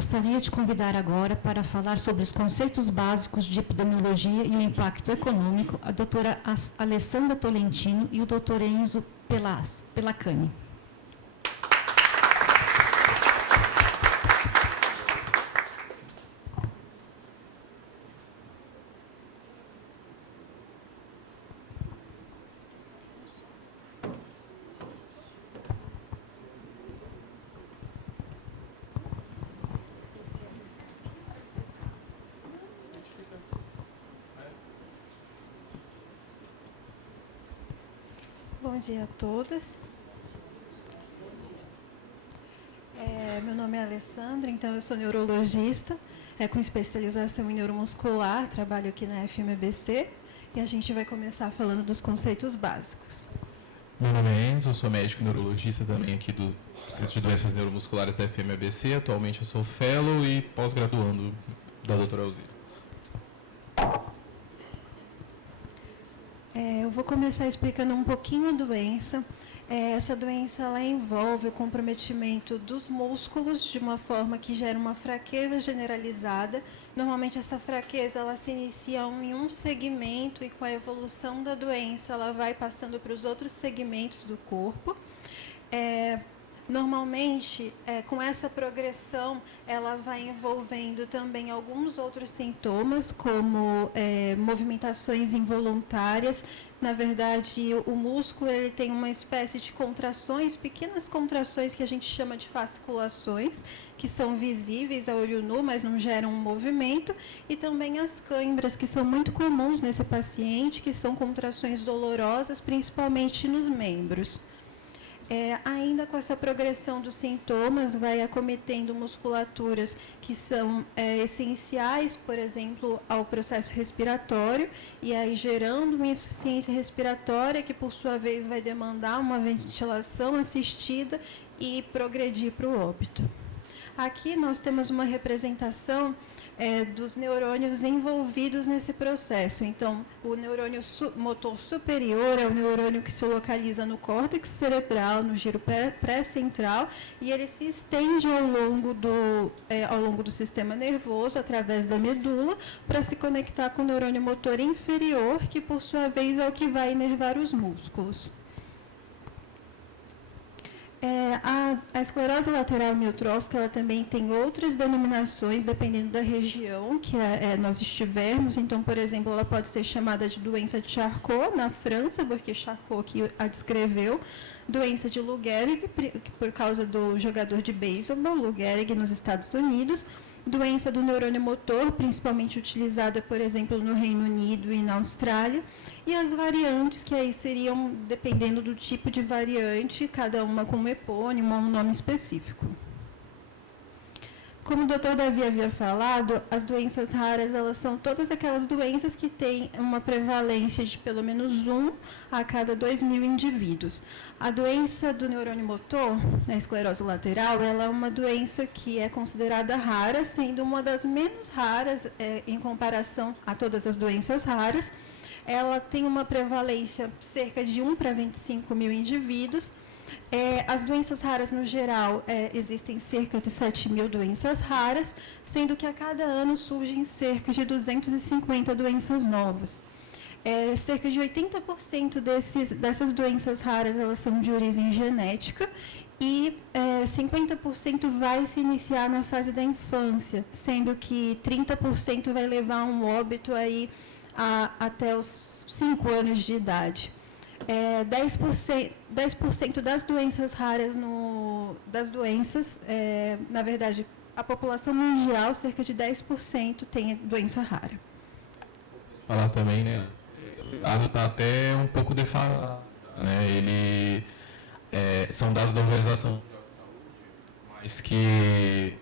gostaria de convidar agora para falar sobre os conceitos básicos de epidemiologia e o impacto econômico a doutora Alessandra Tolentino e o doutor Enzo Pelacani. Bom dia a todas. Meu nome é Alessandra, então eu sou neurologista, com especialização em neuromuscular, trabalho aqui na FMBC, e a gente vai começar falando dos conceitos básicos. Meu nome é Enzo, eu sou médico neurologista também aqui do Centro de Doenças Neuromusculares da FMABC. Atualmente eu sou fellow e pós-graduando da doutora Alzira. Eu vou começar explicando um pouquinho a doença. Essa doença ela envolve o comprometimento dos músculos de uma forma que gera uma fraqueza generalizada. Normalmente essa fraqueza ela se inicia em um segmento e com a evolução da doença ela vai passando para os outros segmentos do corpo. Normalmente, com essa progressão, ela vai envolvendo também alguns outros sintomas, como movimentações involuntárias. Na verdade, o músculo ele tem uma espécie de contrações, pequenas contrações que a gente chama de fasciculações, que são visíveis a olho nu, mas não geram um movimento, e também as câimbras, que são muito comuns nesse paciente, que são contrações dolorosas, principalmente nos membros. Ainda com essa progressão dos sintomas, vai acometendo musculaturas que são essenciais, por exemplo, ao processo respiratório, e aí gerando uma insuficiência respiratória, que por sua vez vai demandar uma ventilação assistida e progredir para o óbito. Aqui nós temos uma representação dos neurônios envolvidos nesse processo. Então, o neurônio motor superior é o neurônio que se localiza no córtex cerebral, no giro pré-central, e ele se estende ao longo do sistema nervoso, através da medula, para se conectar com o neurônio motor inferior, que, por sua vez, é o que vai inervar os músculos. A esclerose lateral amiotrófica ela também tem outras denominações, dependendo da região que nós estivermos. Então, por exemplo, ela pode ser chamada de doença de Charcot, na França, porque Charcot que a descreveu. Doença de Lou Gehrig, por causa do jogador de beisebol, Lou Gehrig, nos Estados Unidos. Doença do neurônio motor, principalmente utilizada, por exemplo, no Reino Unido e na Austrália. E as variantes, que aí seriam, dependendo do tipo de variante, cada uma com um epônimo, um nome específico. Como o doutor Davi havia falado, as doenças raras, elas são todas aquelas doenças que têm uma prevalência de pelo menos 1 a cada 2.000 indivíduos. A doença do neurônio motor, a esclerose lateral, ela é uma doença que é considerada rara, sendo uma das menos raras em comparação a todas as doenças raras. Ela tem uma prevalência cerca de 1 para 25.000 indivíduos. As doenças raras, no geral, existem cerca de 7.000 doenças raras, sendo que a cada ano surgem cerca de 250 doenças novas. Cerca de 80% dessas doenças raras elas são de origem genética e 50% vai se iniciar na fase da infância, sendo que 30% vai levar a um óbito aí até os 5 anos de idade. 10% das doenças raras, na verdade, a população mundial, cerca de 10% tem doença rara. Falar também, né? Esse dado está até um pouco defasado, né? São dados da Organização Mundial de Saúde, mas que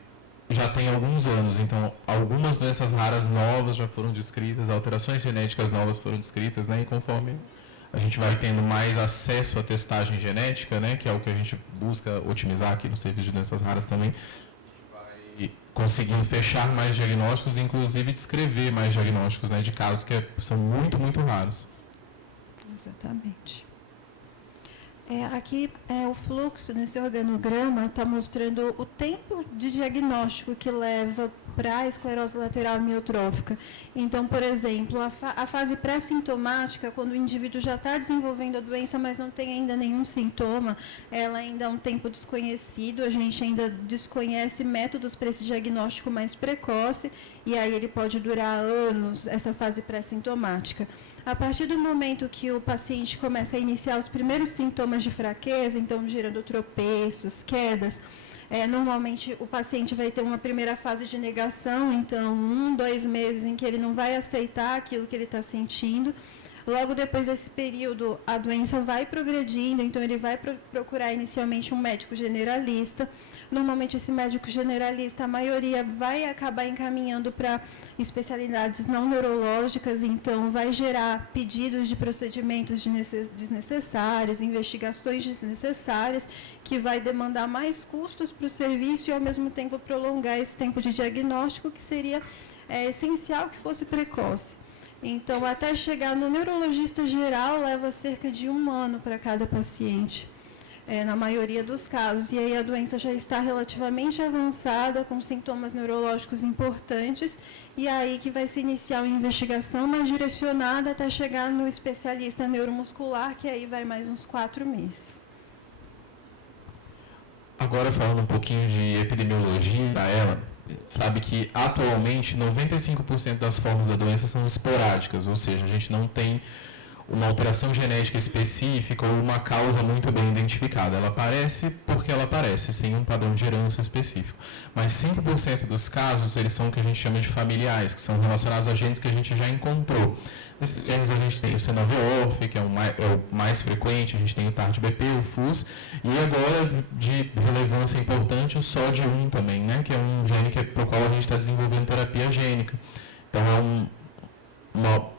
já tem alguns anos, então algumas doenças raras novas já foram descritas, alterações genéticas novas foram descritas, né? E conforme a gente vai tendo mais acesso à testagem genética, né, que é o que a gente busca otimizar aqui no serviço de doenças raras também, vai conseguindo fechar mais diagnósticos e, inclusive, descrever mais diagnósticos, né, de casos que são muito, muito raros. Exatamente. Aqui o fluxo nesse organograma está mostrando o tempo de diagnóstico que leva para a esclerose lateral amiotrófica. Então, por exemplo, a fase pré-sintomática, quando o indivíduo já está desenvolvendo a doença, mas não tem ainda nenhum sintoma, ela ainda é um tempo desconhecido, a gente ainda desconhece métodos para esse diagnóstico mais precoce, e aí ele pode durar anos, essa fase pré-sintomática. A partir do momento que o paciente começa a iniciar os primeiros sintomas de fraqueza, então gerando tropeços, quedas, normalmente o paciente vai ter uma primeira fase de negação, então 1, 2 meses em que ele não vai aceitar aquilo que ele está sentindo. Logo depois desse período, a doença vai progredindo, então ele vai procurar inicialmente um médico generalista. Normalmente esse médico generalista, a maioria vai acabar encaminhando para especialidades não neurológicas, então vai gerar pedidos de procedimentos desnecessários, investigações desnecessárias, que vai demandar mais custos para o serviço e, ao mesmo tempo, prolongar esse tempo de diagnóstico, que seria essencial que fosse precoce. Então, até chegar no neurologista geral, leva cerca de 1 ano para cada paciente, na maioria dos casos. E aí a doença já está relativamente avançada, com sintomas neurológicos importantes, e aí que vai se iniciar uma investigação mais direcionada até chegar no especialista neuromuscular, que aí vai mais uns 4 meses. Agora, falando um pouquinho de epidemiologia da ELA, sabe que atualmente 95% das formas da doença são esporádicas, ou seja, a gente não tem uma alteração genética específica ou uma causa muito bem identificada. Ela aparece porque ela aparece, sem um padrão de herança específico. Mas 5% dos casos, eles são o que a gente chama de familiares, que são relacionados a genes que a gente já encontrou. Nesses genes a gente tem o C9orf, que é o mais frequente, a gente tem o TARD-BP, o FUS, e agora, de relevância importante, o SOD1 também, né, que é um gene para o qual a gente está desenvolvendo terapia gênica. Então,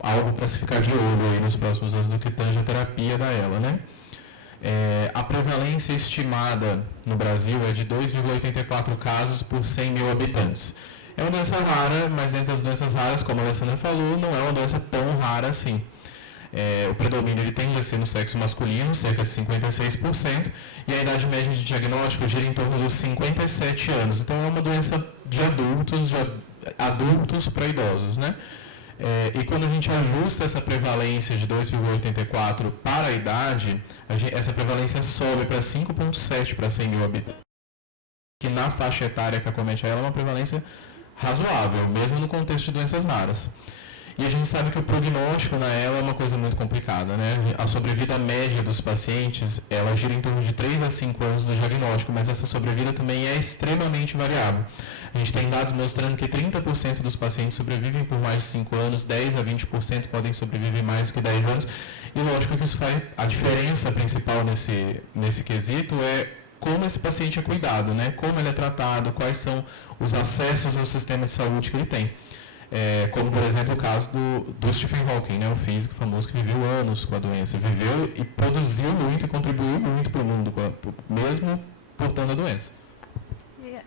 algo para se ficar de olho aí nos próximos anos do que tange a terapia da ELA, né? A prevalência estimada no Brasil é de 2,84 casos por 100 mil habitantes. É uma doença rara, mas dentro das doenças raras, como a Alessandra falou, não é uma doença tão rara assim. O predomínio ele tende a ser no sexo masculino, cerca de 56%, e a idade média de diagnóstico gira em torno dos 57 anos. Então, é uma doença de adultos para idosos, né? E quando a gente ajusta essa prevalência de 2,84 para a idade, essa prevalência sobe para 5,7 para 100 mil habitantes, que na faixa etária que acomete ela é uma prevalência razoável, mesmo no contexto de doenças raras. E a gente sabe que o prognóstico na ELA é uma coisa muito complicada, né? A sobrevida média dos pacientes, ela gira em torno de 3 a 5 anos do diagnóstico, mas essa sobrevida também é extremamente variável. A gente tem dados mostrando que 30% dos pacientes sobrevivem por mais de 5 anos, 10 a 20% podem sobreviver mais do que 10 anos, e lógico que isso faz a diferença principal nesse quesito é como esse paciente é cuidado, né? Como ele é tratado, quais são os acessos ao sistema de saúde que ele tem. Como, por exemplo, o caso do Stephen Hawking, né? O físico famoso que viveu anos com a doença. Viveu e produziu muito e contribuiu muito para o mundo, mesmo portando a doença.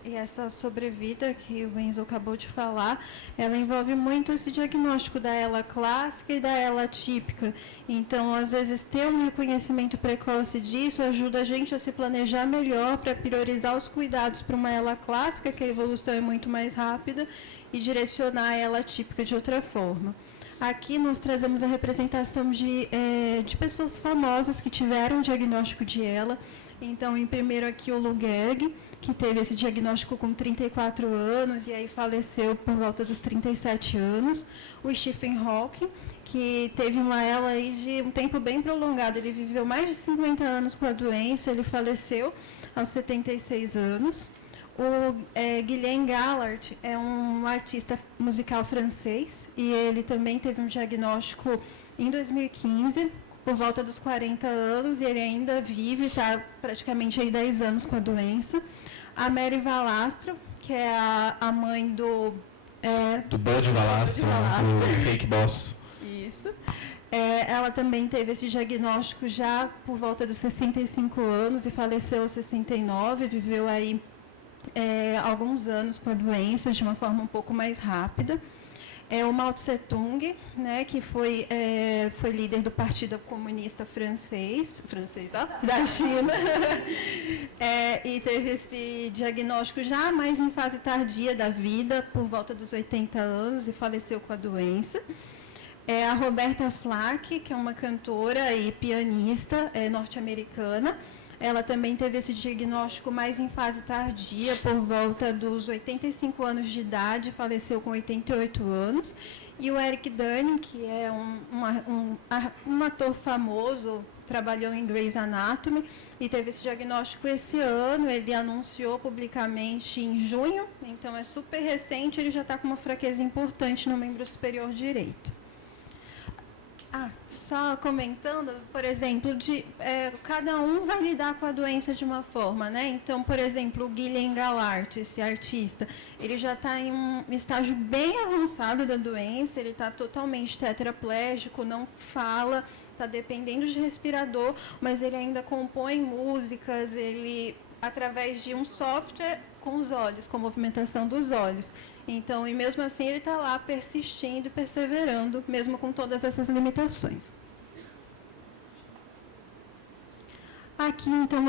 E essa sobrevida que o Enzo acabou de falar, ela envolve muito esse diagnóstico da ELA clássica e da ELA típica. Então, às vezes, ter um reconhecimento precoce disso ajuda a gente a se planejar melhor para priorizar os cuidados para uma ELA clássica, que a evolução é muito mais rápida, e direcionar a ELA típica de outra forma. Aqui nós trazemos a representação de pessoas famosas que tiveram diagnóstico de ELA. Então, em primeiro aqui o Lou Gehrig, que teve esse diagnóstico com 34 anos e aí faleceu por volta dos 37 anos. O Stephen Hawking, que teve uma ELA aí de um tempo bem prolongado. Ele viveu mais de 50 anos com a doença, ele faleceu aos 76 anos. O Guillaume Gallard é um artista musical francês e ele também teve um diagnóstico em 2015, por volta dos 40 anos, e ele ainda vive, está praticamente aí 10 anos com a doença. A Mary Valastro, que é a mãe do Bud Valastro, do Cake Boss. Isso. Ela também teve esse diagnóstico já por volta dos 65 anos e faleceu aos 69, viveu aí alguns anos com a doença de uma forma um pouco mais rápida. é o Mao Tse-tung, né, que foi líder do Partido Comunista francês, ó, da China, e teve esse diagnóstico já mais em fase tardia da vida, por volta dos 80 anos, e faleceu com a doença. A Roberta Flack, que é uma cantora e pianista norte-americana, ela também teve esse diagnóstico mais em fase tardia, por volta dos 85 anos de idade, faleceu com 88 anos. E o Eric Dunning, que é um ator famoso, trabalhou em Grey's Anatomy e teve esse diagnóstico esse ano. Ele anunciou publicamente em junho, então é super recente, ele já está com uma fraqueza importante no membro superior direito. Só comentando, por exemplo, cada um vai lidar com a doença de uma forma, né? Então, por exemplo, o Guilhem Galart, esse artista, ele já está em um estágio bem avançado da doença, ele está totalmente tetraplégico, não fala, está dependendo de respirador, mas ele ainda compõe músicas, ele através de um software com os olhos, com a movimentação dos olhos. Então, e mesmo assim, ele está lá persistindo e perseverando, mesmo com todas essas limitações. Aqui, então,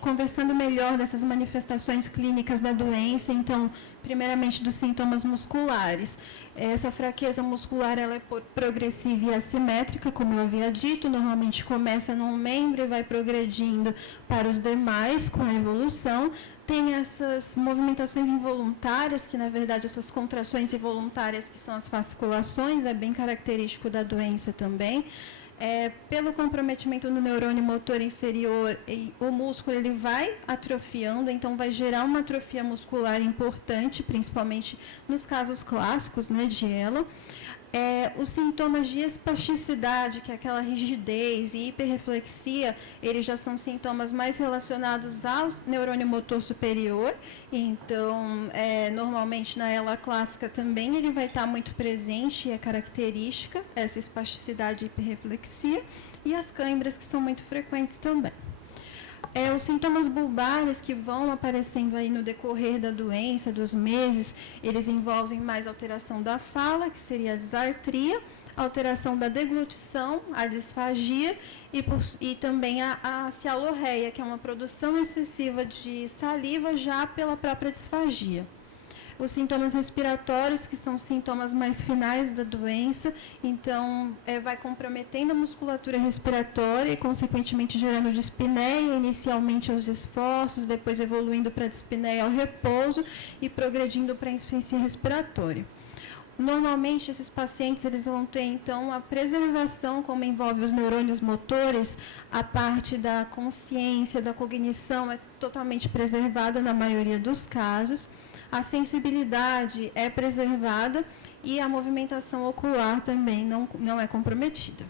conversando melhor dessas manifestações clínicas da doença, então, primeiramente dos sintomas musculares. Essa fraqueza muscular ela é progressiva e assimétrica, como eu havia dito, normalmente começa num membro e vai progredindo para os demais com a evolução. Tem essas movimentações involuntárias, que na verdade essas contrações involuntárias, que são as fasciculações, é bem característico da doença também. Pelo comprometimento no neurônio motor inferior, o músculo ele vai atrofiando, então vai gerar uma atrofia muscular importante, principalmente nos casos clássicos, né, de ELA. Os sintomas de espasticidade, que é aquela rigidez e hiperreflexia, eles já são sintomas mais relacionados ao neurônio motor superior. Então, normalmente na ELA clássica também ele vai estar muito presente, e é característica essa espasticidade e hiperreflexia, e as câimbras, que são muito frequentes também. Os sintomas bulbares que vão aparecendo aí no decorrer da doença, dos meses, eles envolvem mais alteração da fala, que seria a disartria, alteração da deglutição, a disfagia e também a cialorreia, que é uma produção excessiva de saliva já pela própria disfagia. Os sintomas respiratórios, que são os sintomas mais finais da doença, então vai comprometendo a musculatura respiratória e, consequentemente, gerando dispneia, inicialmente aos esforços, depois evoluindo para a dispneia ao repouso e progredindo para a insuficiência respiratória. Normalmente, esses pacientes eles vão ter, então, a preservação, como envolve os neurônios motores, a parte da consciência, da cognição é totalmente preservada na maioria dos casos. A sensibilidade é preservada e a movimentação ocular também não é comprometida.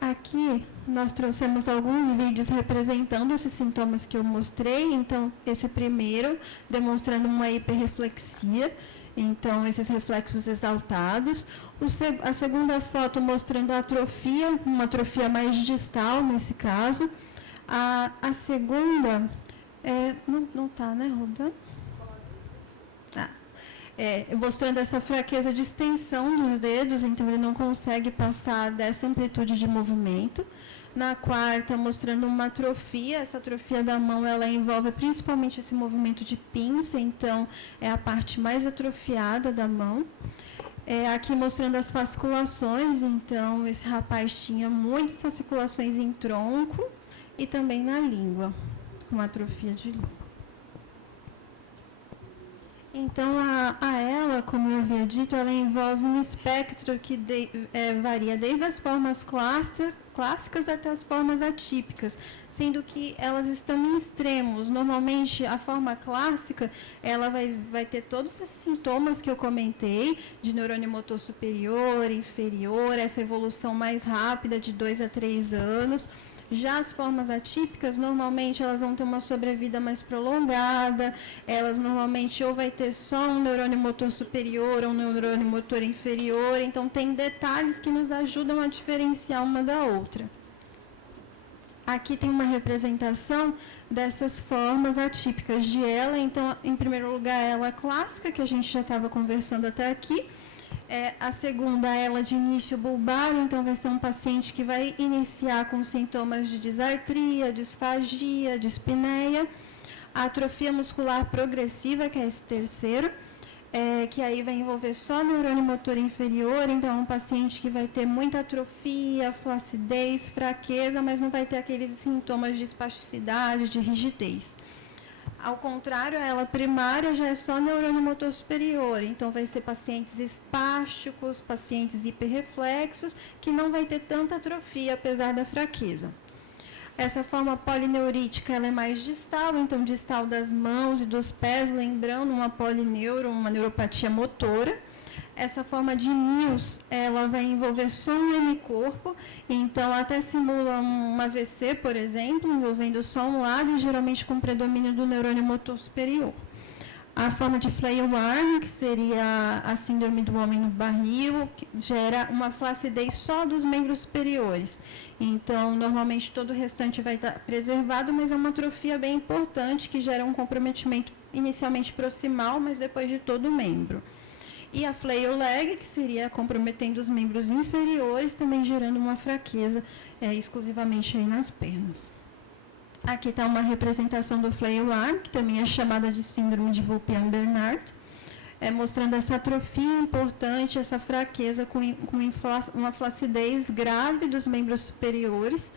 Aqui nós trouxemos alguns vídeos representando esses sintomas que eu mostrei. Então, esse primeiro demonstrando uma hiperreflexia, então esses reflexos exaltados. A segunda foto mostrando a atrofia, uma atrofia mais distal nesse caso. A segunda... não está, né, rodando? Mostrando essa fraqueza de extensão dos dedos, então ele não consegue passar dessa amplitude de movimento. Na quarta, mostrando uma atrofia, essa atrofia da mão, ela envolve principalmente esse movimento de pinça, então é a parte mais atrofiada da mão. Aqui mostrando as fasciculações, então esse rapaz tinha muitas fasciculações em tronco e também na língua, uma atrofia de língua. Então, a ELA, como eu havia dito, ela envolve um espectro que varia desde as formas clássicas até as formas atípicas, sendo que elas estão em extremos. Normalmente, a forma clássica, ela vai ter todos esses sintomas que eu comentei, de neurônio motor superior, inferior, essa evolução mais rápida de 2 a 3 anos. Já as formas atípicas, normalmente, elas vão ter uma sobrevida mais prolongada, elas normalmente ou vai ter só um neurônio motor superior ou um neurônio motor inferior, então tem detalhes que nos ajudam a diferenciar uma da outra. Aqui tem uma representação dessas formas atípicas de ELA. Então, em primeiro lugar, a ELA clássica, que a gente já estava conversando até aqui. A segunda, a ELA de início bulbar, então vai ser um paciente que vai iniciar com sintomas de disartria, disfagia, dispneia. A atrofia muscular progressiva, que é esse terceiro, que aí vai envolver só neurônio motor inferior, então é um paciente que vai ter muita atrofia, flacidez, fraqueza, mas não vai ter aqueles sintomas de espasticidade, de rigidez. Ao contrário, a ELA primária já é só neurônio motor superior, então vai ser pacientes espásticos, pacientes hiperreflexos, que não vai ter tanta atrofia, apesar da fraqueza. Essa forma polineurítica ela é mais distal, então distal das mãos e dos pés, lembrando uma polineuro, uma neuropatia motora. Essa forma de NIOS, ela vai envolver só um hemicorpo, então até simula um AVC, por exemplo, envolvendo só um lado e geralmente com predomínio do neurônio motor superior. A forma de Flail-Arm, que seria a síndrome do homem no barril, que gera uma flacidez só dos membros superiores. Então, normalmente, todo o restante vai estar preservado, mas é uma atrofia bem importante, que gera um comprometimento inicialmente proximal, mas depois de todo o membro. E a flail leg, que seria comprometendo os membros inferiores, também gerando uma fraqueza exclusivamente aí nas pernas. Aqui está uma representação do flail arm, que também é chamada de síndrome de Vulpian-Bernard, mostrando essa atrofia importante, essa fraqueza com uma flacidez grave dos membros superiores,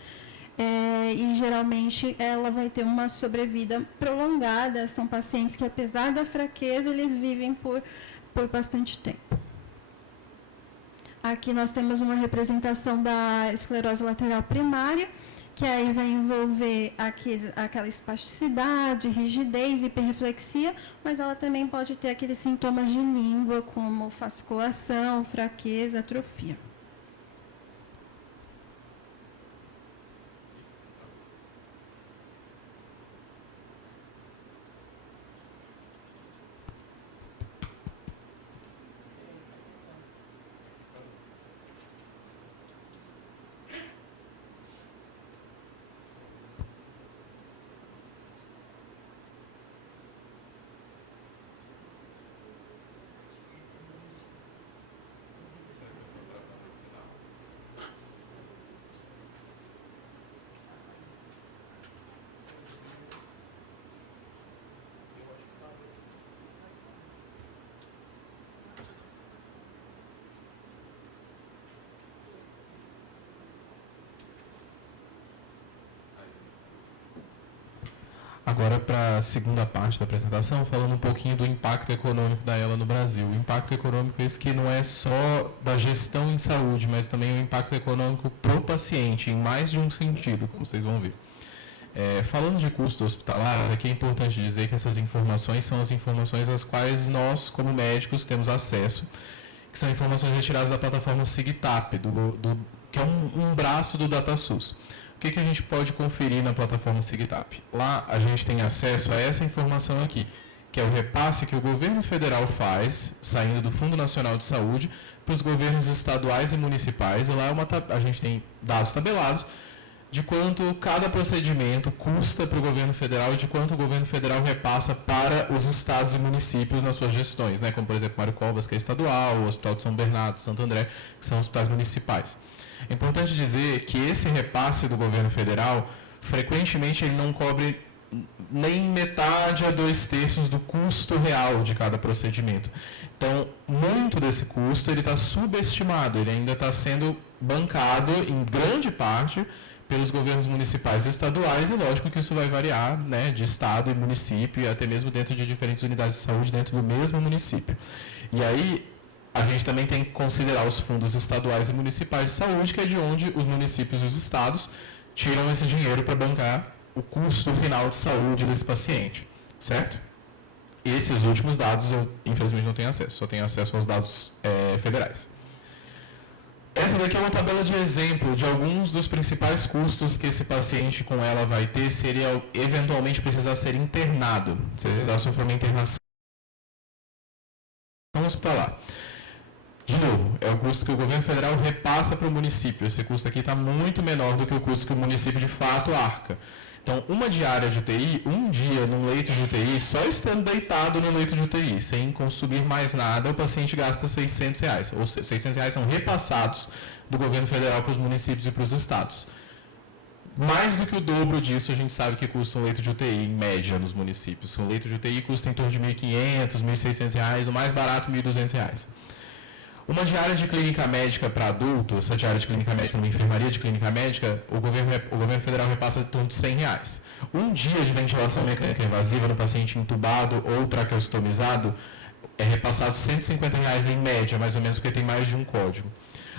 e geralmente ela vai ter uma sobrevida prolongada. São pacientes que, apesar da fraqueza, eles vivem por bastante tempo. Aqui nós temos uma representação da esclerose lateral primária, que aí vai envolver aquela espasticidade, rigidez, hiperreflexia, mas ela também pode ter aqueles sintomas de língua, como fasciculação, fraqueza, atrofia. Agora, para a segunda parte da apresentação, falando um pouquinho do impacto econômico da ELA no Brasil. O impacto econômico esse que não é só da gestão em saúde, mas também o impacto econômico para o paciente, em mais de um sentido, como vocês vão ver. Falando de custo hospitalar, aqui é importante dizer que essas informações são as informações às quais nós, como médicos, temos acesso, que são informações retiradas da plataforma SIGTAP, que é um braço do DataSUS. O que a gente pode conferir na plataforma SIGTAP? Lá a gente tem acesso a essa informação aqui, que é o repasse que o governo federal faz, saindo do Fundo Nacional de Saúde, para os governos estaduais e municipais. E lá a gente tem dados tabelados de quanto cada procedimento custa para o governo federal e de quanto o governo federal repassa para os estados e municípios nas suas gestões, né? Como, por exemplo, Mário Covas, que é estadual, o Hospital de São Bernardo, Santo André, que são hospitais municipais. É importante dizer que esse repasse do governo federal, frequentemente, ele não cobre nem metade a 2/3 do custo real de cada procedimento. Então, muito desse custo ele está subestimado, ele ainda está sendo bancado, em grande parte, pelos governos municipais e estaduais, e lógico que isso vai variar, né, de estado e município, e até mesmo dentro de diferentes unidades de saúde dentro do mesmo município. E aí, a gente também tem que considerar os fundos estaduais e municipais de saúde, que é de onde os municípios e os estados tiram esse dinheiro para bancar o custo final de saúde desse paciente, certo? Esses últimos dados eu, infelizmente, não tenho acesso, só tenho acesso aos dados federais. Essa daqui é uma tabela de exemplo de alguns dos principais custos que esse paciente com ela vai ter se ele eventualmente precisar ser internado, se ele sofrer uma internação hospitalar. De novo, é o custo que o governo federal repassa para o município. Esse custo aqui está muito menor do que o custo que o município de fato arca. Então, uma diária de UTI, um dia num leito de UTI, só estando deitado no leito de UTI, sem consumir mais nada, o paciente gasta R$600. Ou seja, R$600 são repassados do governo federal para os municípios e para os estados. Mais do que o dobro disso, a gente sabe que custa um leito de UTI, em média, nos municípios. Um leito de UTI custa em torno de R$1.500, R$1.600, o mais barato, R$1.200. Uma diária de clínica médica para adulto, essa diária de clínica médica numa enfermaria de clínica médica, o governo federal repassa em torno de R$100. Um dia de ventilação mecânica invasiva no paciente entubado ou traqueostomizado é repassado R$150 em média, mais ou menos, porque tem mais de um código.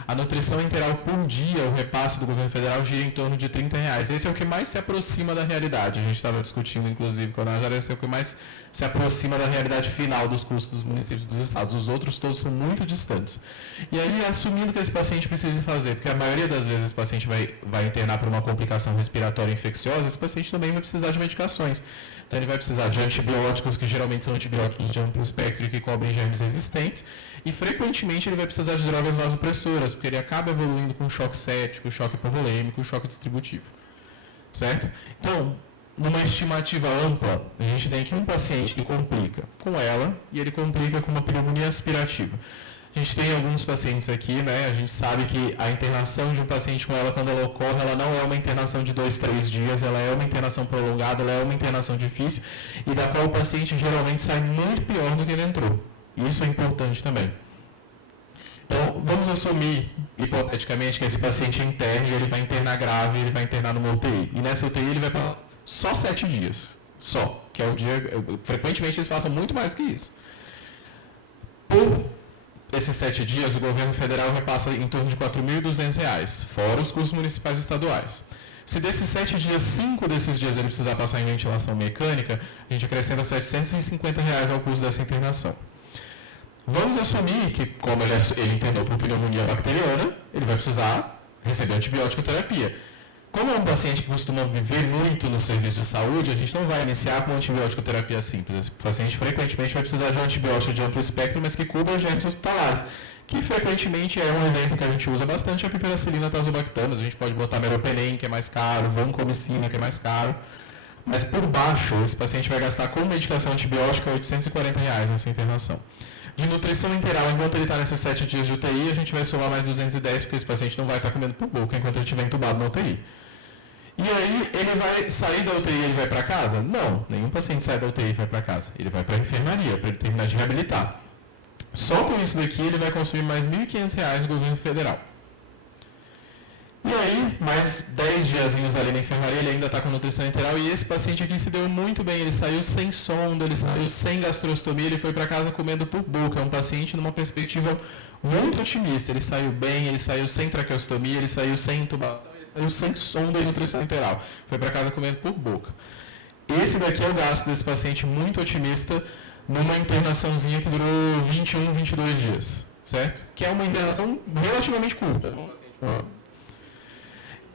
A nutrição integral por dia, o repasse do governo federal gira em torno de R$30. Esse é o que mais se aproxima da realidade. A gente estava discutindo, inclusive, com a Nazaré, esse é o que mais se aproxima da realidade final dos custos dos municípios e dos estados. Os outros todos são muito distantes. E aí, assumindo que esse paciente precise fazer, porque a maioria das vezes esse paciente vai internar por uma complicação respiratória infecciosa, esse paciente também vai precisar de medicações. Então, ele vai precisar de antibióticos, que geralmente são antibióticos de amplo espectro e que cobrem germes resistentes, e frequentemente ele vai precisar de drogas vasopressoras, porque ele acaba evoluindo com choque séptico, choque hipovolêmico, choque distributivo. Certo? Então, numa estimativa ampla, a gente tem aqui um paciente que complica com ela e ele complica com uma pneumonia aspirativa. A gente tem alguns pacientes aqui, né? A gente sabe que a internação de um paciente com ela, quando ela ocorre, ela não é uma internação de 2, 3 dias, ela é uma internação prolongada, ela é uma internação difícil e da qual o paciente geralmente sai muito pior do que ele entrou. Isso é importante também. Então, vamos assumir, hipoteticamente, que esse paciente interne, ele vai internar grave, ele vai internar numa UTI. E nessa UTI ele vai passar só 7 dias. Só. Que é o dia... Frequentemente eles passam muito mais que isso. Por esses 7 dias, o governo federal repassa em torno de R$4.200, fora os custos municipais e estaduais. Se desses 7 dias, 5 desses dias ele precisar passar em ventilação mecânica, a gente acrescenta R$750 ao custo dessa internação. Vamos assumir que, como ele internou por pneumonia bacteriana, ele vai precisar receber antibiótico terapia. Como é um paciente que costuma viver muito no serviço de saúde, a gente não vai iniciar com antibiótico terapia simples. Esse paciente frequentemente vai precisar de um antibiótico de amplo espectro, mas que cubra germes hospitalares, que frequentemente é um exemplo que a gente usa bastante, a piperacillina tazobactamus. A gente pode botar meropenem, que é mais caro, vancomicina, que é mais caro. Mas por baixo, esse paciente vai gastar com medicação antibiótica R$840 nessa internação. De nutrição integral, enquanto ele está nesses 7 dias de UTI, a gente vai somar mais 210, porque esse paciente não vai estar comendo por boca enquanto ele estiver entubado na UTI. E aí, ele vai sair da UTI e ele vai para casa? Não, nenhum paciente sai da UTI e vai para casa. Ele vai para a enfermaria, para ele terminar de reabilitar. Só com isso daqui, ele vai consumir mais R$1.500 do governo federal. E aí, mais 10 diazinhos ali na enfermaria, ele ainda está com nutrição integral, e esse paciente aqui se deu muito bem, ele saiu sem sonda, ele saiu sem gastrostomia, ele foi para casa comendo por boca. É um paciente numa perspectiva muito otimista, ele saiu bem, ele saiu sem traqueostomia, ele saiu sem intubação, ele saiu sem sonda e nutrição integral, foi para casa comendo por boca. Esse daqui é o gasto desse paciente muito otimista numa internaçãozinha que durou 21, 22 dias, certo? Que é uma internação relativamente curta.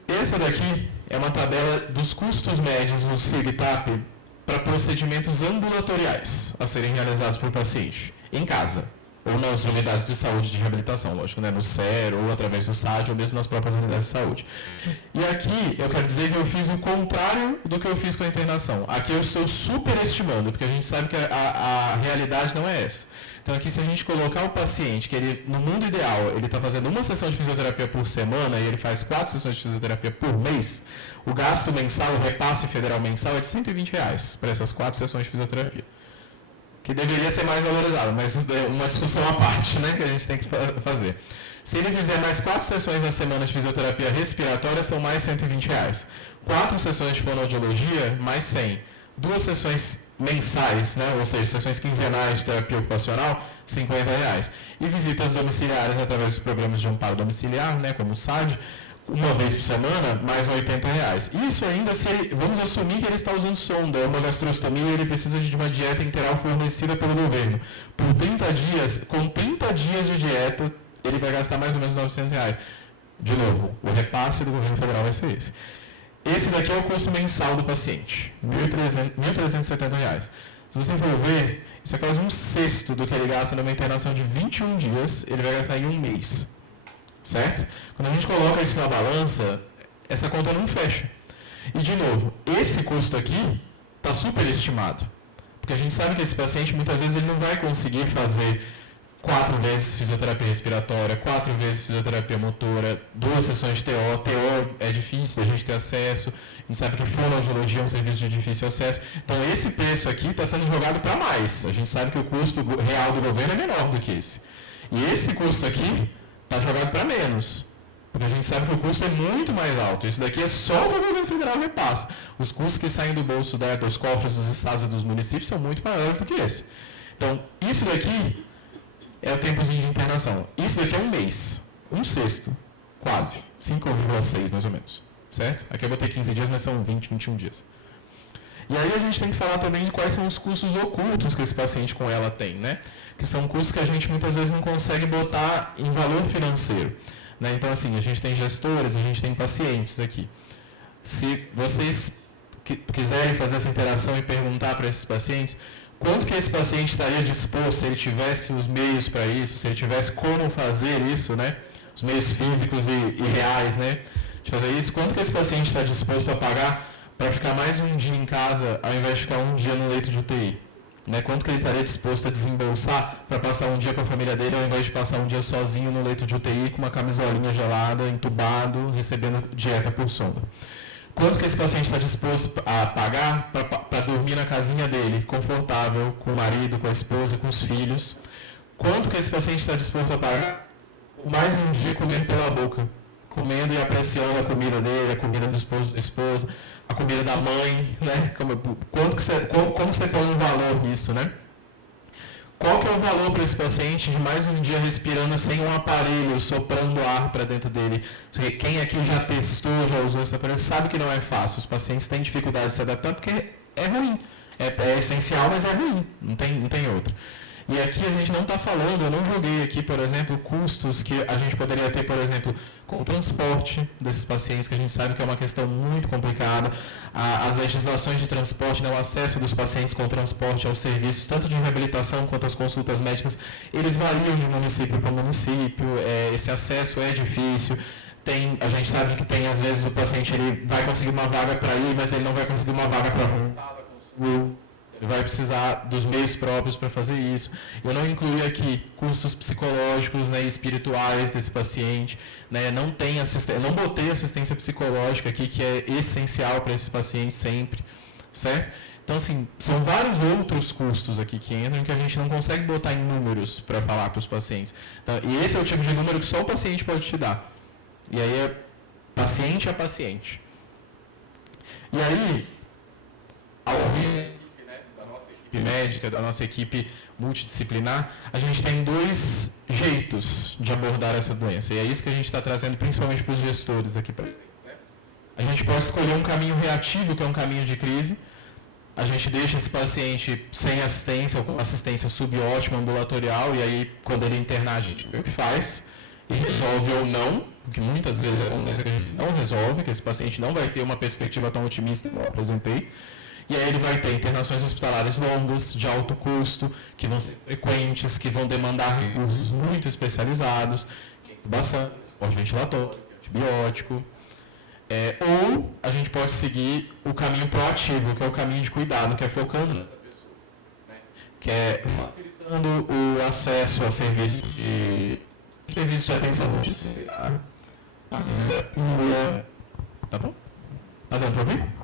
Essa daqui é uma tabela dos custos médios no CIGTAP para procedimentos ambulatoriais a serem realizados por paciente, em casa, ou nas unidades de saúde de reabilitação, lógico, né? No SER, ou através do SAD, ou mesmo nas próprias unidades de saúde. E aqui, eu quero dizer que eu fiz o contrário do que eu fiz com a internação. Aqui eu estou superestimando, porque a gente sabe que a realidade não é essa. Então, aqui, se a gente colocar o paciente, que ele, no mundo ideal, ele está fazendo uma sessão de fisioterapia por semana e ele faz 4 sessões de fisioterapia por mês, o gasto mensal, o repasse federal mensal é de R$120 para essas 4 sessões de fisioterapia. Que deveria ser mais valorizado, mas é uma discussão à parte, né, que a gente tem que fazer. Se ele fizer mais 4 sessões na semana de fisioterapia respiratória, são mais R$120. 4 sessões de fonoaudiologia, mais 100. 2 sessões mensais, né, ou seja, sessões quinzenais de terapia ocupacional, R$50. E visitas domiciliares através dos programas de amparo domiciliar, né, como o SAD, uma vez por semana, mais R$80. Isso ainda se ele, vamos assumir que ele está usando sonda, é uma gastrostomia e ele precisa de uma dieta integral fornecida pelo governo. Por 30 dias, com 30 dias de dieta, ele vai gastar mais ou menos R$900. De novo, o repasse do governo federal vai ser esse. Esse daqui é o custo mensal do paciente, R$1.370. Se você for ver, isso é quase um sexto do que ele gasta numa internação de 21 dias, ele vai gastar em um mês. Certo? Quando a gente coloca isso na balança, essa conta não fecha. E, de novo, esse custo aqui está superestimado. Porque a gente sabe que esse paciente, muitas vezes, ele não vai conseguir fazer 4 vezes fisioterapia respiratória, 4 vezes fisioterapia motora, 2 sessões de TO. TO é difícil a gente ter acesso, a gente sabe que fonoaudiologia é um serviço de difícil acesso. Então, esse preço aqui está sendo jogado para mais. A gente sabe que o custo real do governo é menor do que esse. E esse custo aqui está jogado para menos. Porque a gente sabe que o custo é muito mais alto. Isso daqui é só o que o governo federal repassa. Os custos que saem do bolso dos cofres dos estados e dos municípios são muito maiores do que esse. Então, isso daqui é o tempozinho de internação. Isso daqui é um mês. 1/6. Quase. 5,6 mais ou menos. Certo? Aqui eu botei 15 dias, mas são 20, 21 dias. E aí a gente tem que falar também de quais são os custos ocultos que esse paciente com ela tem, né? Que são custos que a gente muitas vezes não consegue botar em valor financeiro. Né? Então, assim, a gente tem gestores, a gente tem pacientes aqui. Se vocês quiserem fazer essa interação e perguntar para esses pacientes quanto que esse paciente estaria disposto, se ele tivesse os meios para isso, se ele tivesse como fazer isso, né? Os meios físicos e reais, né? De fazer isso, quanto que esse paciente está disposto a pagar para ficar mais um dia em casa, ao invés de ficar um dia no leito de UTI? Né, quanto que ele estaria disposto a desembolsar para passar um dia com a família dele, ao invés de passar um dia sozinho no leito de UTI, com uma camisolinha gelada, entubado, recebendo dieta por sonda? Quanto que esse paciente está disposto a pagar para dormir na casinha dele, confortável, com o marido, com a esposa, com os filhos? Quanto que esse paciente está disposto a pagar mais um dia comendo pela boca? Comendo e apreciando a comida dele, a comida do esposo, da esposa, a comida da mãe, né? Como você põe um valor nisso, né? Qual que é o valor para esse paciente de mais um dia respirando sem um aparelho, soprando ar para dentro dele? Quem aqui já testou, já usou esse aparelho, sabe que não é fácil. Os pacientes têm dificuldade de se adaptar porque é ruim. É essencial, mas é ruim. Não tem outro. E aqui a gente não está falando, eu não joguei aqui, por exemplo, custos que a gente poderia ter, por exemplo, com o transporte desses pacientes, que a gente sabe que é uma questão muito complicada. As legislações de transporte, né, o acesso dos pacientes com transporte aos serviços, tanto de reabilitação quanto às consultas médicas, eles variam de município para município, esse acesso é difícil. A gente sabe que tem, às vezes, o paciente ele vai conseguir uma vaga para ir, mas ele não vai conseguir uma vaga para voltar da consulta. Ele vai precisar dos meios próprios para fazer isso. Eu não incluí aqui custos psicológicos, né, e espirituais desse paciente. Né, não botei assistência psicológica aqui, que é essencial para esses pacientes sempre. Certo? Então, assim, são vários outros custos aqui que entram que a gente não consegue botar em números para falar para os pacientes. Então, e esse é o tipo de número que só o paciente pode te dar. E aí é paciente a paciente. E aí, ao ouvir médica, da nossa equipe multidisciplinar, a gente tem 2 jeitos de abordar essa doença. E é isso que a gente está trazendo principalmente para os gestores aqui presentes. Né? A gente pode escolher um caminho reativo, que é um caminho de crise. A gente deixa esse paciente sem assistência, ou com assistência subótima, ambulatorial, e aí, quando ele internar, a gente vê o que faz, e resolve ou não, porque muitas vezes é uma doença que a gente não resolve, que esse paciente não vai ter uma perspectiva tão otimista como eu apresentei. E aí ele vai ter internações hospitalares longas, de alto custo, que vão ser frequentes, que vão demandar recursos muito especializados, intubação, suporte ventilatório, antibiótico. Ou a gente pode seguir o caminho proativo, que é o caminho de cuidado, que é focando nessa pessoa. Né? Que é facilitando o acesso a serviços de atenção multidisciplinar. Tá bom? Tá dando para ouvir?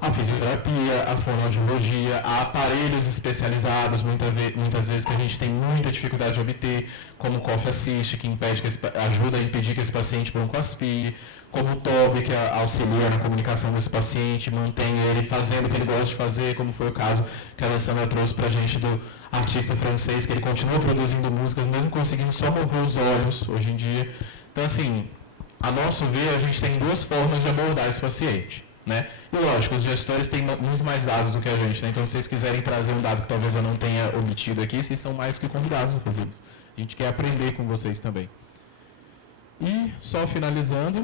A fisioterapia, a fonoaudiologia, há aparelhos especializados, muitas vezes que a gente tem muita dificuldade de obter, como o Cough Assist, que ajuda a impedir que esse paciente broncoaspire, como o TOB, que auxilia na comunicação desse paciente, mantém ele fazendo o que ele gosta de fazer, como foi o caso que a Alessandra trouxe para a gente do artista francês, que ele continua produzindo músicas, mesmo conseguindo só mover os olhos hoje em dia. Então, assim, a nosso ver, a gente tem 2 formas de abordar esse paciente. Né? E lógico, os gestores têm muito mais dados do que a gente, né? Então se vocês quiserem trazer um dado que talvez eu não tenha omitido aqui, vocês são mais que convidados a fazer isso. A gente quer aprender com vocês também. E só finalizando,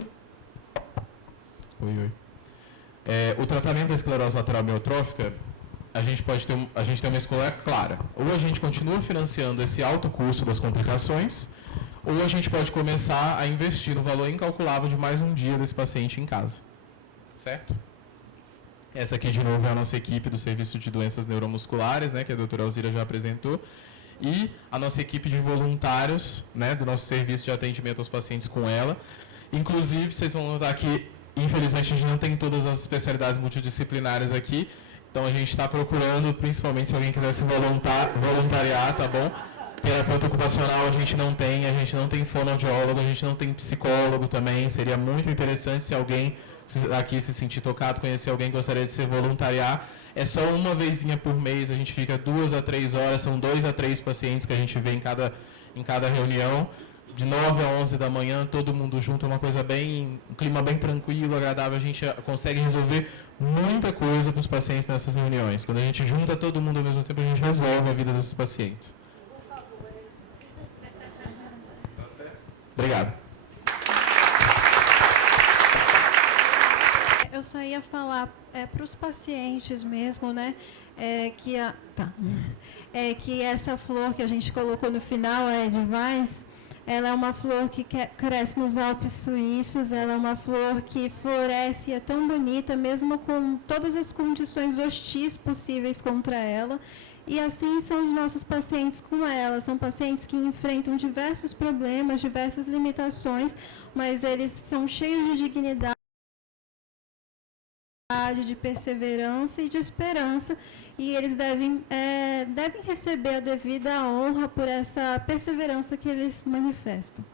o tratamento da esclerose lateral amiotrófica, a gente tem uma escolha clara. Ou a gente continua financiando esse alto custo das complicações, ou a gente pode começar a investir no valor incalculável de mais um dia desse paciente em casa. Certo? Essa aqui, de novo, é a nossa equipe do Serviço de Doenças Neuromusculares, né, que a doutora Alzira já apresentou, e a nossa equipe de voluntários, né, do nosso serviço de atendimento aos pacientes com ela. Inclusive, vocês vão notar que, infelizmente, a gente não tem todas as especialidades multidisciplinares aqui, então a gente está procurando, principalmente se alguém quiser se voluntariar, tá bom? Terapeuta ocupacional a gente não tem fonoaudiólogo, a gente não tem psicólogo também. Seria muito interessante se alguém aqui se sentir tocado, conhecer alguém que gostaria de se voluntariar. É só uma vezinha por mês, a gente fica 2 a 3 horas, são 2 a 3 pacientes que a gente vê em cada reunião, de 9 a 11 da manhã, todo mundo junto, é uma coisa um clima bem tranquilo, agradável, a gente consegue resolver muita coisa para os pacientes nessas reuniões. Quando a gente junta todo mundo ao mesmo tempo, a gente resolve a vida desses pacientes. Obrigado. Eu só ia falar para os pacientes mesmo, né? Que essa flor que a gente colocou no final, a Edelweiss, ela é uma flor que cresce nos Alpes suíços, ela é uma flor que floresce e é tão bonita, mesmo com todas as condições hostis possíveis contra ela. E assim são os nossos pacientes com ela. São pacientes que enfrentam diversos problemas, diversas limitações, mas eles são cheios de dignidade, de perseverança e de esperança, e eles devem receber a devida honra por essa perseverança que eles manifestam.